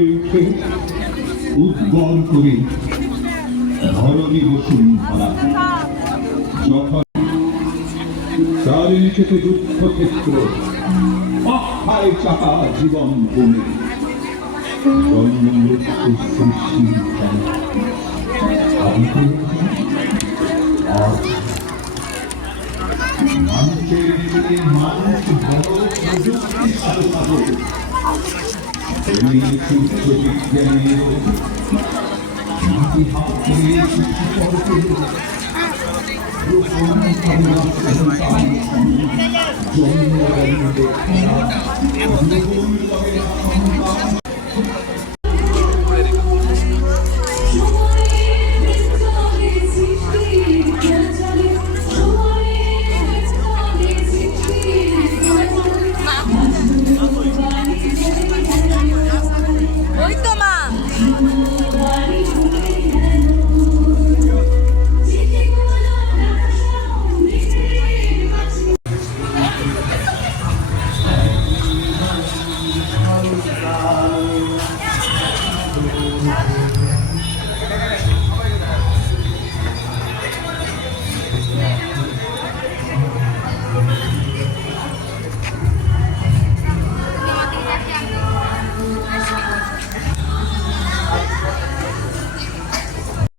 গড়ে উঠে উদ্গর করে ধরণী বসুন্ধরা। যখন তার নিচেতে যুদ্ধক্ষেত্র, পাখায় চাকা জীবন ভূমি, মানুষের দিকে মানুষ বড় প্রযুক্তি সাধন, সূর্য বিজ্ঞানের মাটি হাতে